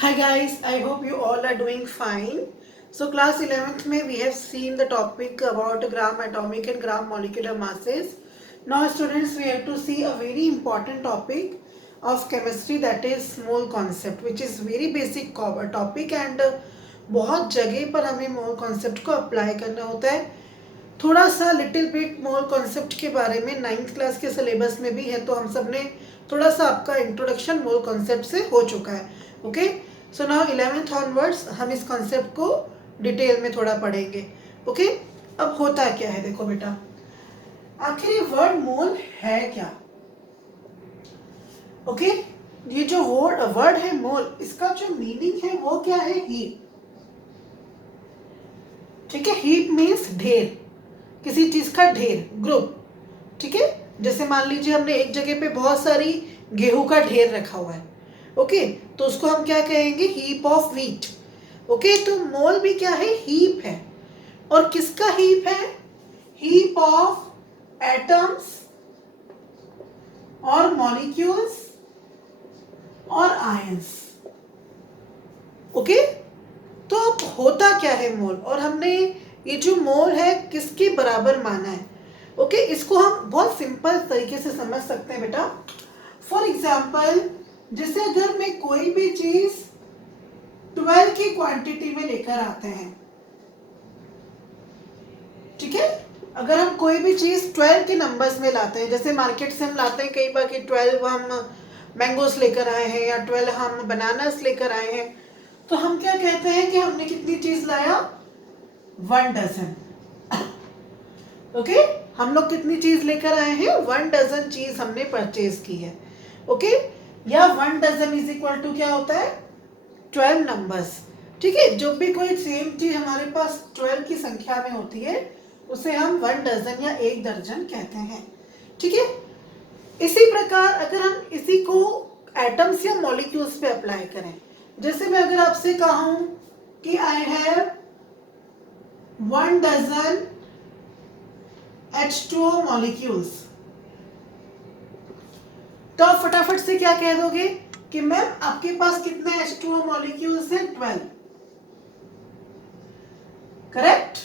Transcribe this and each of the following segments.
Hi guys, I hope you all are doing fine. So class 11th में we have seen the topic about gram atomic and gram molecular masses. Now students, we have to see a very important topic of chemistry, that is mole concept, which is very basic topic and बहुत जगह पर हमें mole concept को apply करना होता है. थोड़ा सा लिटिल बिट मोल कॉन्सेप्ट के बारे में 9th क्लास के सिलेबस में भी है, तो हम सब ने थोड़ा सा आपका इंट्रोडक्शन मोल कॉन्सेप्ट से हो चुका है. Okay, so now 11th onwards हम इस कॉन्सेप्ट को डिटेल में थोड़ा पढ़ेंगे. ओके, अब होता क्या है, देखो बेटा, आखिर ये वर्ड मोल है क्या. ओके, ये जो वर्ड है मोल, इसका जो मीनिंग है वो क्या है, हीप. ठीक है, हीप मीन्स ढेर, किसी चीज का ढेर, ग्रुप. ठीक है, जैसे मान लीजिए हमने एक जगह पे बहुत सारी गेहूं का ढेर रखा हुआ है. ओके, तो उसको हम क्या कहेंगे, हीप ऑफ व्हीट. ओके, तो मोल भी क्या है, हीप है. और किसका हीप है, हीप ऑफ एटम्स और मॉलिक्यूल्स और आयंस. ओके, तो अब होता क्या है मोल, और हमने ये जो मोल है किसके बराबर माना है. ओके, इसको हम बहुत सिंपल तरीके से समझ सकते हैं बेटा. फॉर एग्जाम्पल, जैसे अगर मैं कोई भी चीज 12 की क्वांटिटी में लेकर आते हैं, ठीक है, अगर हम कोई भी चीज 12 के नंबर्स में लाते हैं, जैसे मार्केट से हम लाते हैं कई बार कि 12 हम मैंगोस लेकर आए हैं या 12 हम बनानास लेकर आए हैं, तो हम क्या कहते हैं कि हमने कितनी चीज लाया, 1 डजन. ओके, हम लोग कितनी चीज लेकर आए हैं, 1 डजन चीज हमने परचेज की है. ओके, या 1 डजन इज इक्वल टू क्या होता है, 12 नंबर्स. ठीक है, जब भी कोई सेम चीज हमारे पास 12 की संख्या में होती है उसे हम 1 डजन या 1 दर्जन कहते हैं. ठीक है, इसी प्रकार अगर हम इसी को एटम्स या मॉलिक्यूल्स पे अप्लाई करें, जैसे मैं अगर आपसे कहूं कि I have 1 dozen H2O molecules, तो आप फटाफट से क्या कह दोगे कि मैम आपके पास कितने H2O मॉलिक्यूल्स हैं, 12. करेक्ट,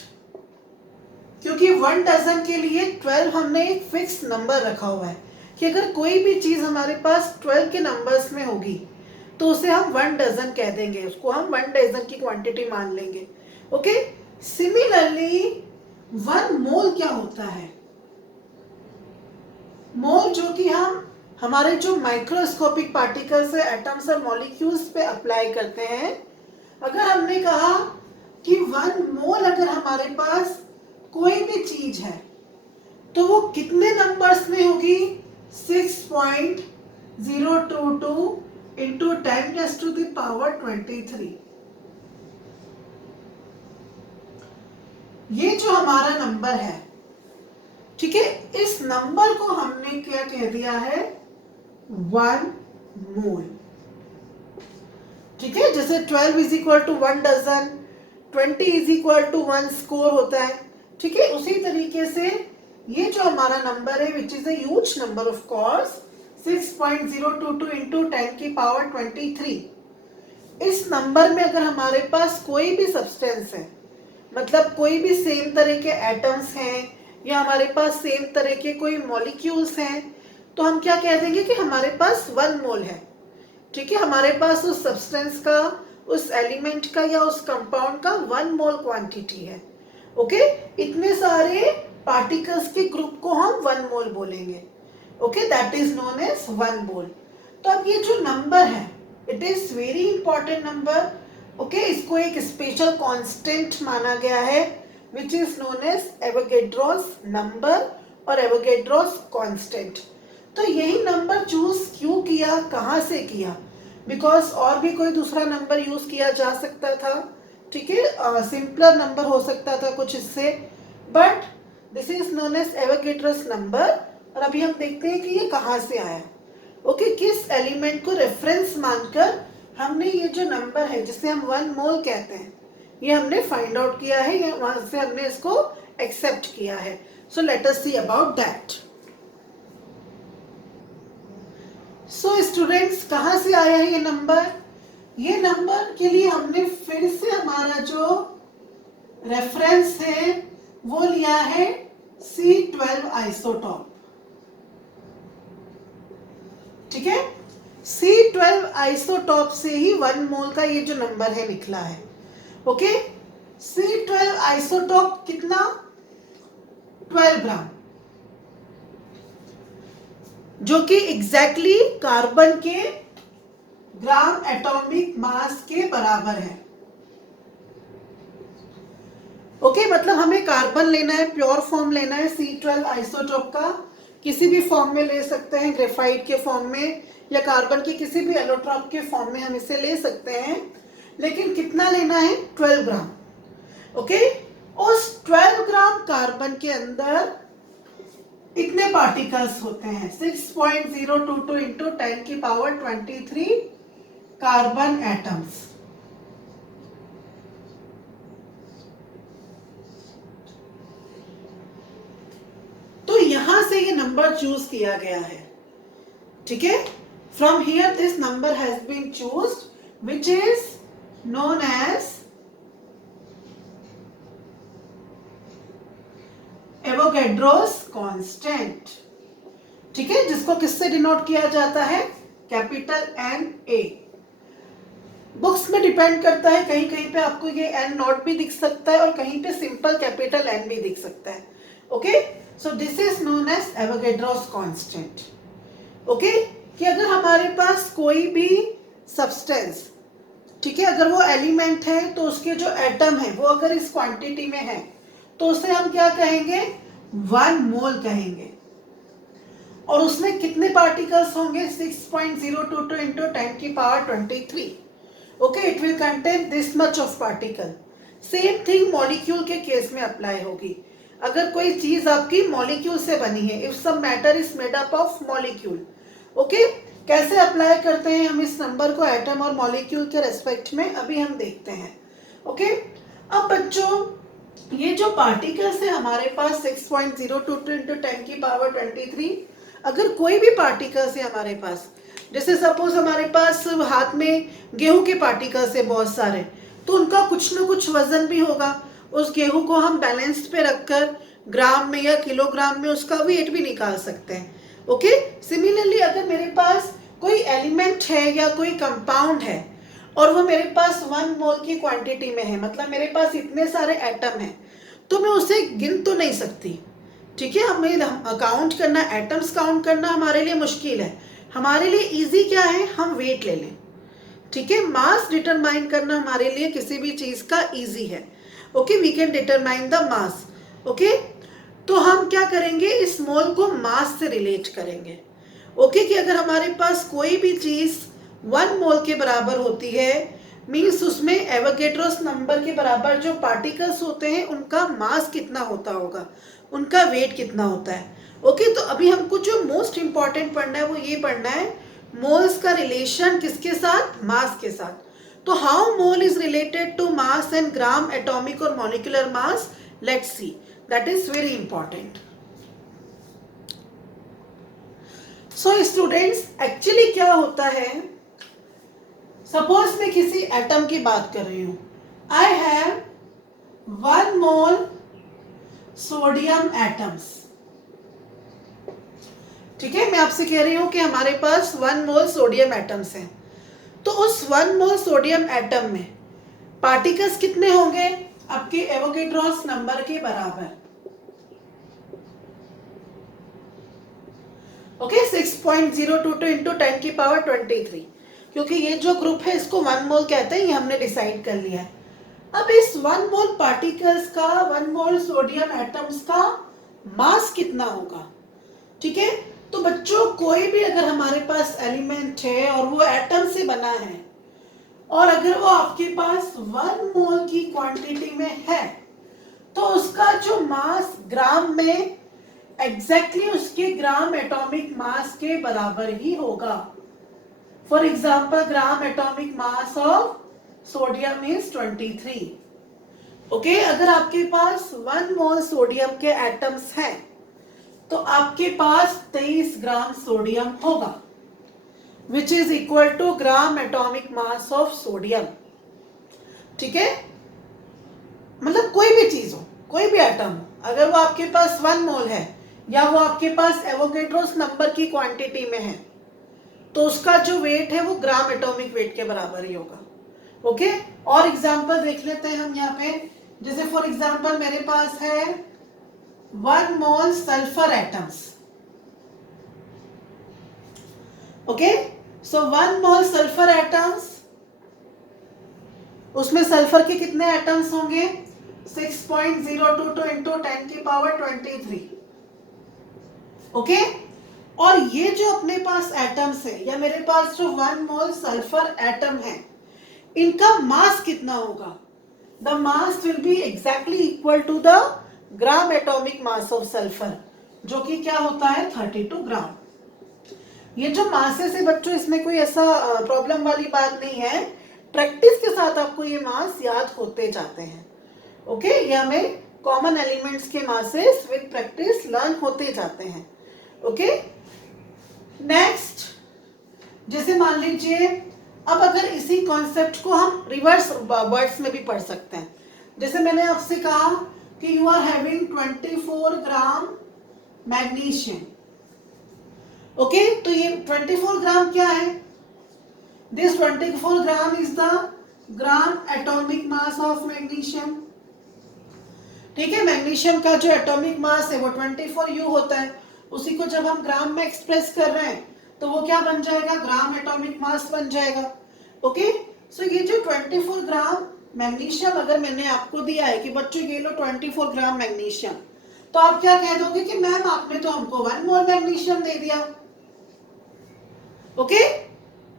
क्योंकि 1 डजन के लिए 12 हमने एक फिक्स नंबर रखा हुआ है कि अगर कोई भी चीज हमारे पास 12 के नंबर्स में होगी तो उसे हम 1 डजन कह देंगे, उसको हम 1 डजन की क्वांटिटी मान लेंगे. ओके, सिमिलरली 1 मोल क्या होता है, मोल जो कि हम हमारे जो माइक्रोस्कोपिक पार्टिकल्स है, एटम्स और मॉलिक्यूल्स पे अप्लाई करते हैं. अगर हमने कहा कि 1 मोल अगर हमारे पास कोई भी चीज है तो वो कितने नंबर्स में होगी, 6.022 इंटू 10⁻⁻23. ये जो हमारा नंबर है, ठीक है, इस नंबर को हमने क्या कह दिया है, 1 मोल. ठीक है, जैसे 12 is equal to 1 dozen, 20 is equal to 1 score होता है. ठीक है, उसी तरीके से ये जो हमारा नंबर है, which is a huge number of course, 6.022 into 10⁻23. इस नंबर में अगर हमारे पास कोई भी सब्सटेंस है, मतलब कोई भी सेम तरह के एटम्स हैं या हमारे पास सेम तरह के कोई मॉलिक्यूल्स हैं, तो हम क्या कह देंगे कि हमारे पास 1 मोल है. ठीक है, हमारे पास उस सब्सटेंस का, उस एलिमेंट का या उस कंपाउंड का 1 मोल क्वांटिटी है. ओके, इतने सारे पार्टिकल्स के ग्रुप को हम 1 मोल बोलेंगे. Okay, that is known as 1 mole. तो अब ये जो नंबर है, it is very important number. Okay, इसको एक स्पेशल कांस्टेंट माना गया है which is known as Avogadro's number और एवोगैड्रोस कांस्टेंट. तो यही नंबर चूज क्यों किया, कहाँ से किया, बिकॉज और भी कोई दूसरा नंबर यूज किया जा सकता था. ठीक है, सिंपलर नंबर हो सकता था कुछ इससे, but this is known as Avogadro's number. और अभी हम देखते हैं कि ये कहाँ से आया. ओके, किस एलिमेंट को रेफरेंस मानकर हमने ये जो नंबर है जिसे हम 1 मोल कहते हैं, ये हमने फाइंड आउट किया है, या वहां से हमने इसको एक्सेप्ट किया है. So let us see about that. So students, कहाँ से आया है ये नंबर, ये नंबर के लिए हमने फिर से हमारा जो रेफरेंस है वो लिया है C12 आइसोटॉप। ठीक है, C12 आइसोटॉप से ही 1 मोल का ये जो नंबर है निकला है। ओके, C12 आइसोटॉप कितना, 12 ग्राम, जो कि एग्जैक्टली कार्बन के ग्राम एटॉमिक मास के बराबर है। ओके, मतलब हमें कार्बन लेना है, प्योर फॉर्म लेना है C12 आइसोटॉप का, किसी भी फॉर्म में ले सकते हैं, ग्रेफाइट के फॉर्म में या कार्बन के किसी भी एलोट्रॉप के फॉर्म में हम इसे ले सकते हैं, लेकिन कितना लेना है, 12 ग्राम। ओके, उस 12 ग्राम कार्बन के अंदर इतने पार्टिकल्स होते हैं, 6.022 इंटू 10 की पावर 23 कार्बन एटम्स। तो यहां से ये नंबर चूज किया गया है। ठीक है, from here this number has been chosen which is known as Avogadro's constant. ठीक है, जिसको किससे डिनोट किया जाता है, कैपिटल एन ए। बुक्स में डिपेंड करता है, कहीं कहीं पे आपको ये एन नॉट भी दिख सकता है और कहीं पे सिंपल कैपिटल एन भी दिख सकता है। Okay, so this is known as Avogadro's constant. Okay, कि अगर हमारे पास कोई भी सब्सटेंस, ठीक है, अगर वो एलिमेंट है तो उसके जो एटम है वो अगर इस क्वांटिटी में है तो उसे हम क्या कहेंगे, 1 मोल कहेंगे। और उसमें कितने पार्टिकल्स होंगे, 6.022 इंटू 10 की power 23। Okay, it will contain this much of particle. Same thing molecule के केस में अप्लाई होगी। अगर कोई चीज आपकी मॉलिक्यूल से बनी है, if some matter is made up of molecule. Okay, कैसे अप्लाई करते हैं हम इस नंबर को एटम और मॉलिक्यूल के रेस्पेक्ट में, अभी हम देखते हैं। ओके, अब बच्चों ये जो पार्टिकल्स है हमारे पास 6.022 इंटू 10 की पावर 23, अगर कोई भी पार्टिकल्स है हमारे पास, जैसे सपोज हमारे पास हाथ में गेहूं के पार्टिकल्स है बहुत सारे, तो उनका कुछ ना कुछ वजन भी होगा। उस गेहूं को हम बैलेंस्ड पे रखकर ग्राम में या किलोग्राम में उसका वेट भी निकाल सकते हैं। ओके, सिमिलरली अगर मेरे पास कोई एलिमेंट है या कोई कंपाउंड है और वो मेरे पास 1 मोल की क्वांटिटी में है, मतलब मेरे पास इतने सारे एटम हैं, तो मैं उसे गिन तो नहीं सकती। ठीक है, हमें काउंट करना, एटम्स काउंट करना हमारे लिए मुश्किल है। हमारे लिए इजी क्या है, हम वेट ले लें। ठीक है, मास डिटरमाइन करना हमारे लिए किसी भी चीज का इजी है। Okay, we can determine the mass. Okay, तो हम क्या करेंगे, इस मोल को मास से रिलेट करेंगे। ओके, कि अगर हमारे पास कोई भी चीज 1 मोल के बराबर होती है, मीन्स उसमें एवोगैड्रोस नंबर के बराबर जो पार्टिकल्स होते हैं उनका मास कितना होता होगा, उनका वेट कितना होता है। ओके, तो अभी हमको जो मोस्ट इंपॉर्टेंट पढ़ना है वो ये पढ़ना है, मोल्स का रिलेशन किसके साथ, मास के साथ। तो how mole is related to mass and gram atomic और molecular mass, let's see, that is very important. So students, actually क्या होता है, सपोज मैं किसी एटम की बात कर रही हूं, I have 1 mole sodium atoms. ठीक है, मैं आपसे कह रही हूं कि हमारे पास 1 मोल सोडियम एटम्स हैं, तो उस 1 मोल सोडियम एटम में पार्टिकल्स कितने होंगे, आपके एवोगैड्रोस नंबर के बराबर। ओके, 6.022 इंटू 10 की पावर 23, क्योंकि ये जो ग्रुप है इसको 1 मोल कहते हैं, ये हमने डिसाइड कर लिया है। अब इस 1 मोल पार्टिकल्स का, 1 मोल सोडियम एटम्स का मास कितना होगा। ठीक है, तो बच्चों कोई भी अगर हमारे पास एलिमेंट है और वो एटम से बना है और अगर वो आपके पास 1 मोल की क्वांटिटी में है, तो उसका जो मास ग्राम में एग्जैक्टली उसके ग्राम एटॉमिक मास के बराबर ही होगा। For example, gram atomic mass of sodium is 23। Okay, अगर आपके पास 1 मोल सोडियम के एटम्स हैं तो आपके पास 23 ग्राम सोडियम होगा। Which is equal to gram atomic mass of sodium. ठीक है, मतलब कोई भी चीज हो, कोई भी एटम हो, अगर वो आपके पास 1 मोल है या वो आपके पास एवोगेड्रोस नंबर की क्वांटिटी में है, तो उसका जो वेट है वो ग्राम एटॉमिक वेट के बराबर ही होगा। ओके, और एग्जांपल देख लेते हैं हम यहाँ पे। जैसे फॉर एग्जांपल मेरे पास है 1 मोल सल्फर एटम्स। ओके, सो 1 मोल सल्फर एटम्स, उसमें सल्फर के कितने एटम्स होंगे? 6.022 इंटू 10 की पावर 23। ओके, और ये जो अपने पास एटम्स है या मेरे पास जो 1 मोल सल्फर एटम है, इनका मास कितना होगा? The mass will be exactly equal to the gram atomic mass of sulphur, जो कि क्या होता है 32 ग्राम। ये जो मासेस है बच्चों, इसमें कोई ऐसा प्रॉब्लम वाली बात नहीं है, प्रैक्टिस के साथ आपको ये मास याद होते जाते हैं। ओके, ये हमें कॉमन एलिमेंट्स के मासेस विद प्रैक्टिस लर्न होते जाते हैं। ओके, नेक्स्ट, जैसे मान लीजिए अब अगर इसी कॉन्सेप्ट को हम रिवर्स वर्ड्स में भी पढ़ सकते हैं। जैसे मैंने आपसे कहा कि you are having 24 gram magnesium. Okay, तो ये 24 ग्राम क्या है? This 24 gram is the gram atomic mass of magnesium. ठीक है, मैग्नीशियम का जो एटॉमिक मास है वो 24U होता है। उसी को जब हम ग्राम में एक्सप्रेस कर रहे हैं तो वो क्या बन जाएगा? ग्राम एटॉमिक मास बन जाएगा। ओके, सो ये जो 24 ग्राम मैग्नीशियम अगर मैंने आपको दिया है कि बच्चों ये लो 24 ग्राम मैग्नीशियम, तो आप क्या कह दोगे कि मैम आपने तो हमको 1 मोल मैग्नीशियम दे दिया। Okay,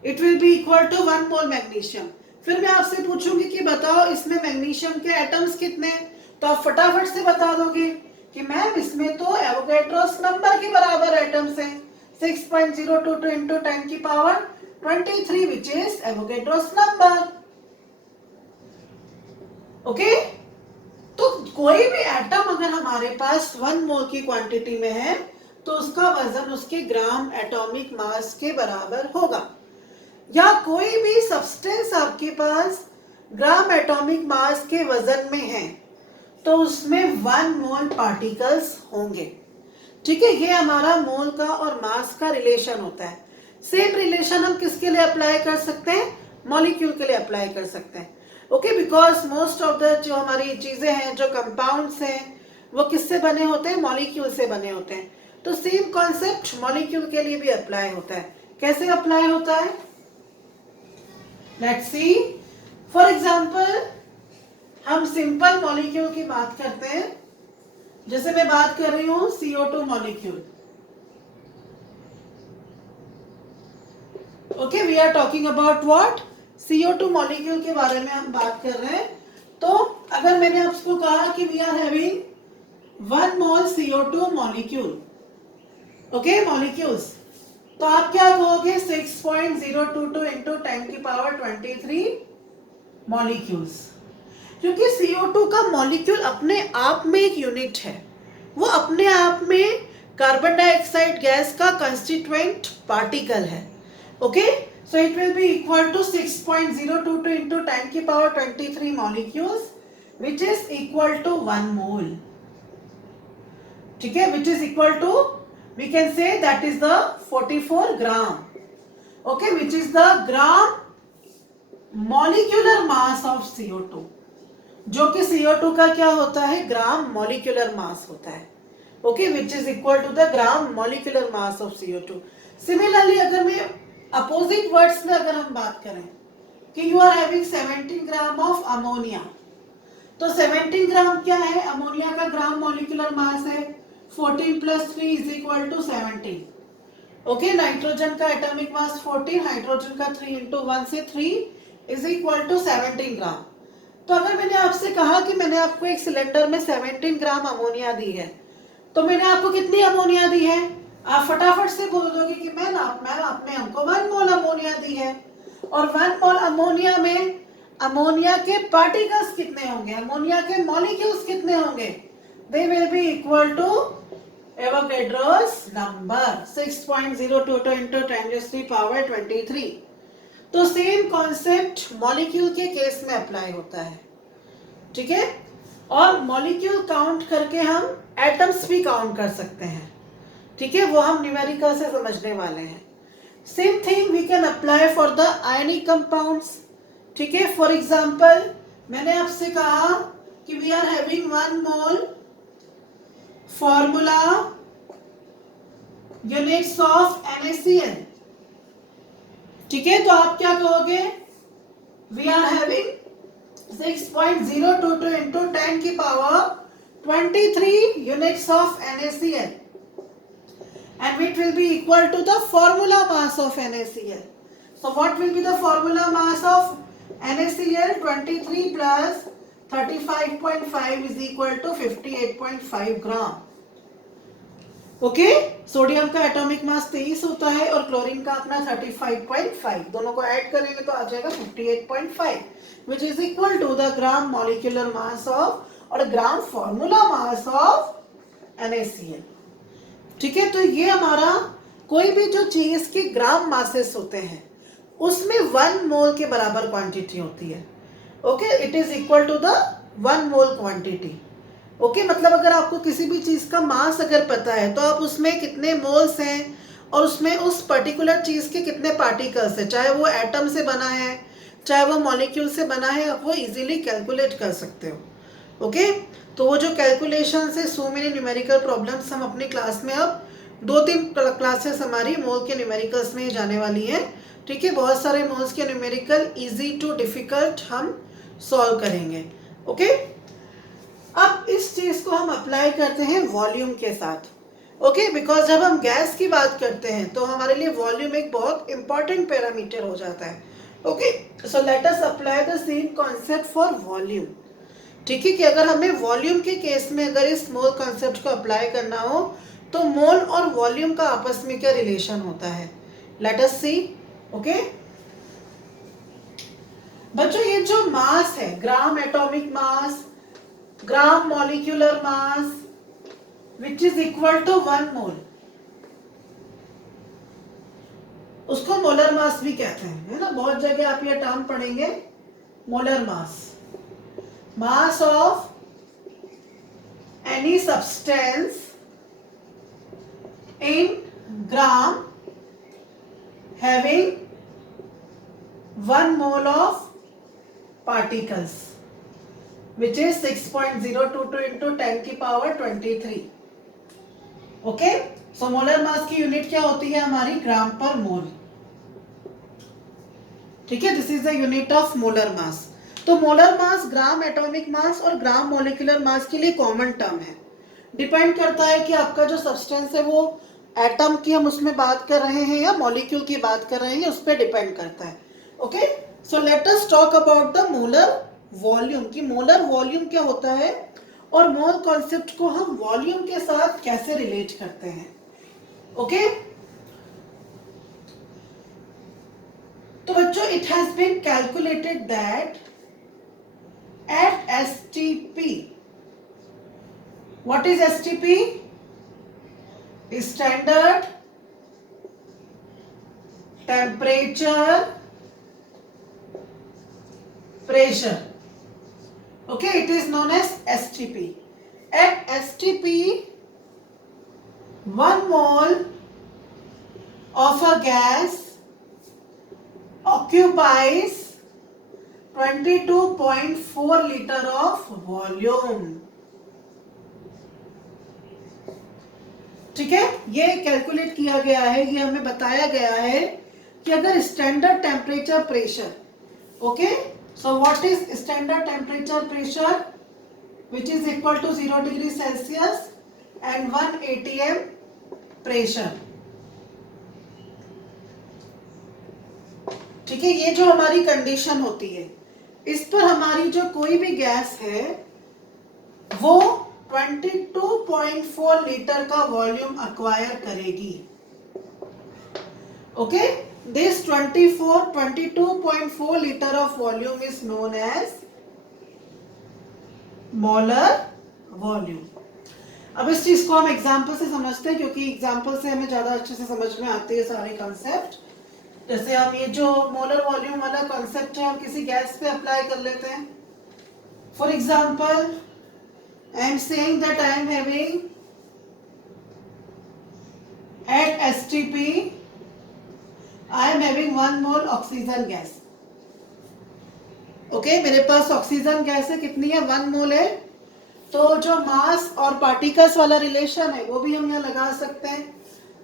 it will be equal to 1 mole magnesium. फिर मैं आपसे पूछूंगी कि बताओ इसमें मैग्नीशियम के एटम्स कितने हैं, तो आप फटाफट से बता दोगे कि मैम इसमें तो एवोगैड्रोस नंबर के बराबर एटम्स हैं, 6.022 इंटू 10 की power 23 which is Avogadro's number. Okay, तो कोई भी एटम अगर हमारे पास 1 मोल की क्वांटिटी में है तो उसका वजन उसके ग्राम एटॉमिक मास के बराबर होगा। या कोई भी सब्सटेंस आपके पास ग्राम एटॉमिक मास के वजन में है तो उसमें 1 मोल पार्टिकल्स होंगे। ठीक है, ये हमारा मोल का और मास का रिलेशन होता है। सेम रिलेशन हम किसके लिए अप्लाई कर सकते हैं? मॉलिक्यूल के लिए अप्लाई कर सकते हैं। Okay, because most of the जो हमारी चीजें हैं, जो कंपाउंड्स हैं, वो किससे बने होते हैं? मॉलिक्यूल से बने होते हैं। तो सेम कॉन्सेप्ट मॉलिक्यूल के लिए भी अप्लाई होता है। कैसे अप्लाई होता है? लेट्स सी, फॉर एग्जांपल हम सिंपल मॉलिक्यूल की बात करते हैं। जैसे मैं बात कर रही हूं CO2 molecule. Okay, we are talking about what? CO2 molecule के बारे में हम बात कर रहे हैं। तो अगर मैंने आपको कहा कि we are having 1 mole CO2 molecule, okay, molecules, तो आप क्या कहोगे? 6.022 इंटू 10 की पावर 23 मॉलिक्यूल्स। क्योंकि CO2 का मॉलिक्यूल अपने आप में एक यूनिट है, वो अपने आप में कार्बन डाइऑक्साइड गैस का कंस्टिट्यूएंट पार्टिकल है। Okay, so it will be equal to 6.022 into 10 की power 23 molecules which is equal to 1 mole. ठीक है, which is equal to, we can say that is the 44 gram, okay, which is the gram molecular mass of CO2, जो कि CO2 का क्या होता है? ग्राम molecular mass होता है। Okay, which is equal to the gram molecular mass of CO2। Similarly अगर मैं अपोजिट वर्ड्स में अगर हम बात करें कि you are having 17 gram of ammonia, तो 17 ग्राम क्या है? अमोनिया का ग्राम मॉलिक्यूलर मास है 14 plus 3 is equal to 17। Okay, nitrogen का एटॉमिक मास 14, हाइड्रोजन का 3 इंटू 1 से 3 इज इक्वल टू 17 ग्राम। तो अगर मैंने आपसे कहा कि मैंने आपको एक सिलेंडर में 17 ग्राम अमोनिया दी है, तो मैंने आपको कितनी अमोनिया दी है? आप फटाफट से बोल दोगे कि मैम आपने हमको 1 मोल अमोनिया दी है। और 1 मोल अमोनिया में अमोनिया के पार्टिकल्स कितने होंगे? अमोनिया के मॉलिक्यूल्स कितने होंगे? They will be equal to Avogadro's number 6.022 into 10⁻³ तो सेम कॉन्सेप्ट मॉलिक्यूल के केस में अप्लाई होता है, ठीक है। और मॉलिक्यूल काउंट करके हम एटम्स भी काउंट कर सकते हैं, ठीक है, वो हम न्यूमेरिकल से समझने वाले हैं। Same thing we can apply for the ionic compounds, ठीक है। फॉर एग्जांपल मैंने आपसे कहा कि we are having 1 mole formula units of NaCl, ठीक है। तो आप क्या कहोगे, we are having 6.022 into 10⁻23 units of NaCl and it will be equal to the formula mass of NaCl. So what will be the formula mass of NaCl? 23 plus 35.5 is equal to 58.5 gram. Okay, sodium का atomic मास 23 होता है और chlorine का अपना 35.5, दोनों को add करेंगे तो आ जाएगा 58.5 which is equal to the gram molecular mass of और gram formula mass of NaCl, ठीक है। तो ये हमारा कोई भी जो चीज के ग्राम मासेस होते हैं उसमें 1 मोल के बराबर क्वांटिटी होती है, okay, it is equal to the 1 mole quantity, okay. मतलब अगर आपको किसी भी चीज का मास अगर पता है तो आप उसमें कितने मोल्स हैं और उसमें उस पर्टिकुलर चीज के कितने पार्टिकल्स हैं, चाहे वो एटम से बना है चाहे वो मॉलिक्यूल से बना है, आप वो इजीली कैलकुलेट कर सकते हो, ओके। तो वो जो कैलकुलेशन है, सो मेनी न्यूमेरिकल प्रॉब्लम्स हम अपनी क्लास में अब 2-3 क्लासेस हमारी मोल के न्यूमेरिकल्स में जाने वाली हैं, ठीक है। बहुत सारे मोल्स के न्यूमेरिकल इजी टू डिफिकल्ट हम सॉल्व करेंगे, ओके। अब इस चीज को हम अप्लाई करते हैं वॉल्यूम के साथ, ओके, बिकॉज जब हम गैस की बात करते हैं तो हमारे लिए वॉल्यूम एक बहुत इंपॉर्टेंट पैरामीटर हो जाता है, okay. So let us apply the same concept for volume, ठीक है। कि अगर हमें वॉल्यूम के केस में अगर इस मोल कॉन्सेप्ट को अप्लाई करना हो तो मोल और वॉल्यूम का आपस में क्या रिलेशन होता है, लेट अस सी, ओके। बच्चों ये जो मास है, gram atomic mass, gram molecular mass which is equal to 1 mole, उसको मोलर मास भी कहते हैं, है ना। बहुत जगह आप ये टर्म पढ़ेंगे, molar mass, mass of any substance in gram having 1 mole of particles which is 6.022 into 10⁻23, okay. So molar mass की यूनिट क्या होती है हमारी, ग्राम पर मोल, ठीक है। This is the unit of molar mass. तो मोलर मास ग्राम एटॉमिक मास और ग्राम मॉलिक्यूलर मास के लिए कॉमन टर्म है, डिपेंड करता है कि आपका जो सब्सटेंस है वो एटम की हम उसमें बात कर रहे हैं या मॉलिक्यूल की बात कर रहे हैं, उस पर डिपेंड करता है, okay. So let us talk about the molar volume, कि मोलर वॉल्यूम क्या होता है और मोल कॉन्सेप्ट को हम वॉल्यूम के साथ कैसे रिलेट करते हैं, ओके। तो बच्चों it has been calculated that at STP, what is STP? Standard temperature pressure, okay, it is known as STP. At STP 1 mole of a gas occupies 22.4 litre of volume, ठीक है। ये calculate किया गया है, ये हमें बताया गया है कि अगर standard temperature pressure, okay, so what is standard temperature pressure which is equal to 0 degree Celsius and 1 atm pressure, ठीक है। ये जो हमारी कंडीशन होती है इस पर हमारी जो कोई भी गैस है वो 22.4 लीटर का वॉल्यूम अक्वायर करेगी, okay. This 22.4 litre of volume is known as molar volume. अब इस चीज को हम एग्जाम्पल से समझते हैं, क्योंकि एग्जाम्पल से हमें ज्यादा अच्छे से समझ में आते हैं सारे कॉन्सेप्ट। जैसे हम ये जो मोलर वॉल्यूम वाला कॉन्सेप्ट है हम किसी गैस पे अप्लाई कर लेते हैं। For example I am saying that I am having at STP I am having 1 mole oxygen gas. Okay, मेरे पास ऑक्सीजन गैस है, कितनी है? 1 मोल है। तो जो मास और पार्टिकल्स वाला रिलेशन है वो भी हम यहाँ लगा सकते हैं।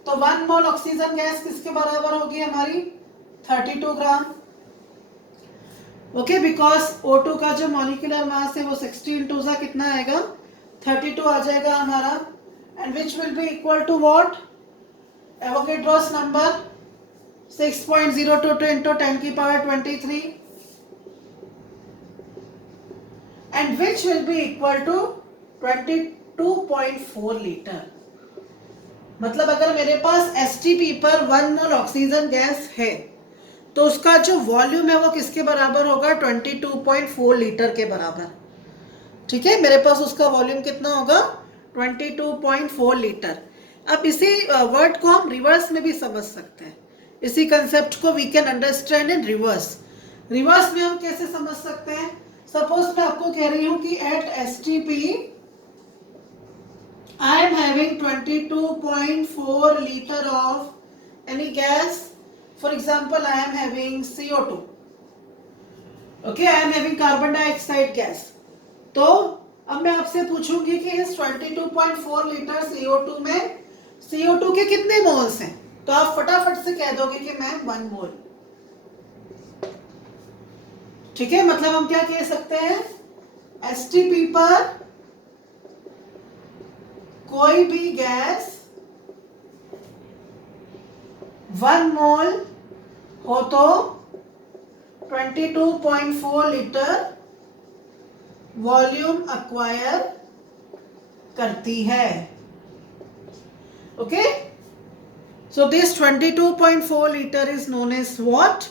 तो 1 मोल ऑक्सीजन गैस किसके बराबर होगी हमारी? 32 ग्राम। ओके, बिकॉज O2 का जो मॉलिक्यूलर मास है वो 60 इंटू सा कितना आएगा? 32 आ जाएगा हमारा। And which will be equal to what? Avogadro's number 6.022 into 10 की power 23 and which will be equal to 22.4 litre. मतलब अगर मेरे पास STP पर 1 मोल ऑक्सीजन गैस है तो उसका जो वॉल्यूम है वो किसके बराबर होगा? 22.4 लीटर के बराबर। ठीक है, मेरे पास उसका वॉल्यूम कितना होगा? 22.4 लीटर। अब इसी वर्ड को हम रिवर्स में भी समझ सकते हैं। इसी कंसेप्ट को we can understand in reverse. Reverse में हम कैसे समझ सकते हैं? सपोज मैं आपको कह रही हूं कि at STP I am having 22.4 litre of any gas. For example I am having CO2। Okay, I am having carbon dioxide gas. तो अब मैं आपसे पूछूंगी कि इस 22.4 लीटर CO2 में CO2 के कितने मोल्स हैं? तो आप फटाफट से कह दोगे कि मैम 1 मोल। ठीक है, मतलब हम क्या कह सकते हैं? STP पर कोई भी गैस 1 मोल हो तो 22.4 लीटर वॉल्यूम अक्वायर करती है। Okay, so this 22.4 liter is known as what?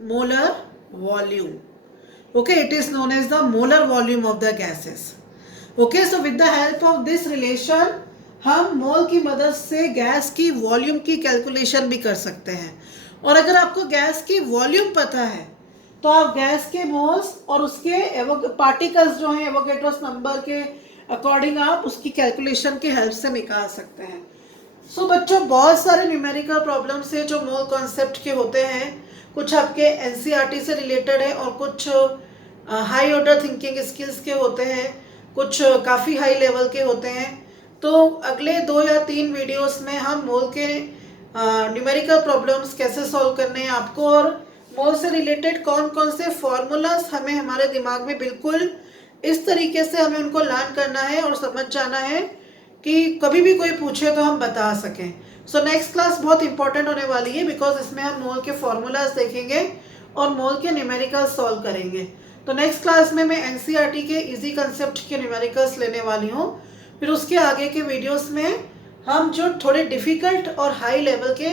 Molar volume. Okay, it is known as the molar volume of the gases. Okay, so with the help of this relation हम मोल की मदद से gas की volume की calculation भी कर सकते हैं। और अगर आपको गैस की वॉल्यूम पता है तो आप गैस के मोल्स और उसके पार्टिकल्स जो हैं एवोगैड्रोस नंबर के अकॉर्डिंग आप उसकी कैलकुलेशन की हेल्प से निकाल सकते हैं। सो बच्चों, बहुत सारे न्यूमेरिकल प्रॉब्लम्स है जो मोल कॉन्सेप्ट के होते हैं। कुछ आपके NCERT से रिलेटेड है और कुछ हाई ऑर्डर थिंकिंग स्किल्स के होते हैं, कुछ काफ़ी हाई लेवल के होते हैं। तो अगले 2 या 3 वीडियोस में हम मोल के न्यूमेरिकल प्रॉब्लम्स कैसे सॉल्व करने हैं आपको, और मोल से रिलेटेड कौन कौन से फॉर्मूलाज हमें हमारे दिमाग में बिल्कुल इस तरीके से हमें उनको लर्न करना है और समझ जाना है कि कभी भी कोई पूछे तो हम बता सकें। सो नेक्स्ट क्लास बहुत इंपॉर्टेंट होने वाली है, बिकॉज इसमें हम मोल के फॉर्मूलाज देखेंगे और मोल के न्यूमेरिकल सॉल्व करेंगे। तो नेक्स्ट क्लास में मैं NCERT के इजी कंसेप्ट के न्यूमेरिकल्स लेने वाली हूँ। फिर उसके आगे के वीडियोस में हम जो थोड़े डिफिकल्ट और हाई लेवल के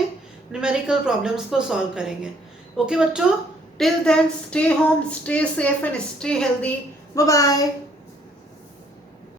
न्यूमेरिकल प्रॉब्लम्स को सॉल्व करेंगे। ओके बच्चों, till then stay home, stay safe and stay healthy. Bye bye.